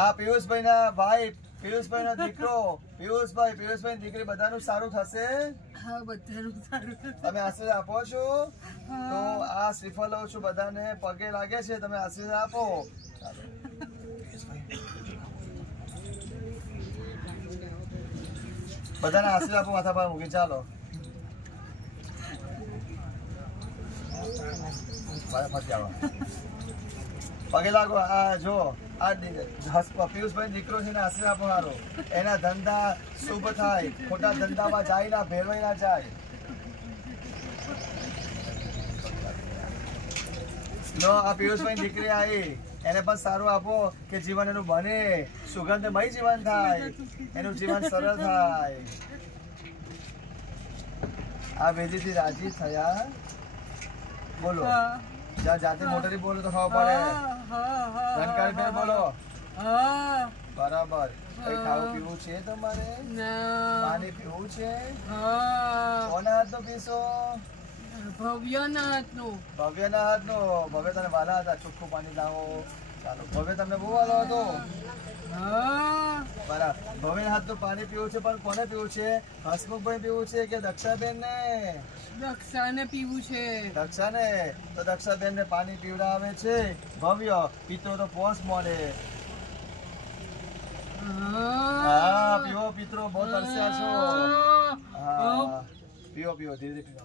આ પિયુષભાઈ ના ભાઈ, પિયુષભાઈ નો દીકરો, પિયુષભાઈ ની દીકરી બધાનું સારું થશે. હા, બધાનું સારું થશે. તમે આશીર્વાદ આપો છો? તો આ શ્રીફળ લઉં છું, બધાને પગે લાગે છે, તમે આશીર્વાદ આપો. બધાને આશીર્વાદ આપો, માથા પર મૂકી. ચાલો પગે લાગો. આ જો આ પિયુષભાઈ દીકરો છે ને, આશીર્વાદ આપો સારો. એના ધંધા શુભ થાય, ખોટા ધંધામાં જાય ના, ભેળવાઈ ના જાય. નો આ પિયુષભાઈ દીકરી આવી, એને પણ સારું આપો કે જીવન એનું બને, સુગંધમય જીવન થાય, એનું જીવન સરળ થાય. આ વેદીથી રાજી થયા. બોલો, જ્યાં જાતે મોટરી બોલો તો ખબર પડે. જાણકારી ફેર બોલો. બરાબર. કઈ ખાવું પીવું છે તમારે? પાણી પીવું છે? કોના હાથનું પીશો? ભવ્યના હાથનું. ભવ્યના હાથનું. ભવ્ય તને વાલા હતા, ચોખ્ખું પાણી લાવો. ચાલો, ભવ્ય તમને બહુ વાલો હતો. બરાબર. ભવ્યના હાથનું પાણી પીવું છે, પણ કોને પીવું છે? હસમુખભાઈ પીવું છે કે દક્ષાબેન ને? દક્ષાને પીવું છે. દક્ષાને. તો દક્ષાબેન ને પાણી પીવડાવે છે ભવ્ય. પિત્રો તો પોસ મળે. હા, પીવો પિત્રો, બહુ તરસ્યા છો. હા, પીવો ધીરે ધીરે પીવો.